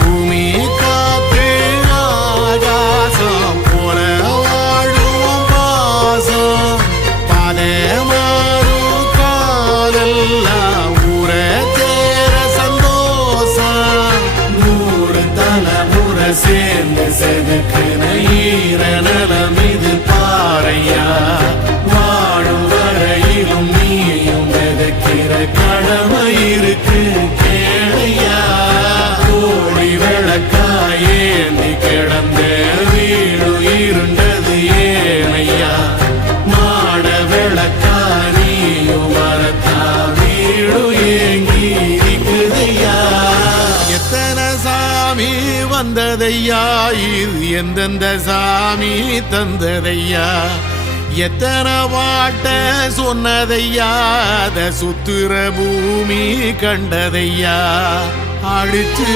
பூமி காத்து ஆகாசம் போல வாழும் பாசம் பாதை மாறும் காலெல்லாம் ஊர தேர சந்தோஷம் 100 தலைமுறை சேர்ந்து செதுக்குன ஈர நலம் இது பாறையா வாழும் வரையிலும் நீயும் விதைக்கிற கடமை இருக்கு கேளையா கோழி விளக்காயேந்தி கிடந்த வீடு இருண்டது ஏனையா மாட விளக்கா நீயும் வரத்தா வீடு ஏங்கி இருக்குதையா எத்தனை சாமி வந்ததையா இது எந்தெந்த சாமி தந்ததையா எத்தனை பாட்ட சொன்னதையா அத சுத்துற பூமி கண்டதையா அடிச்சு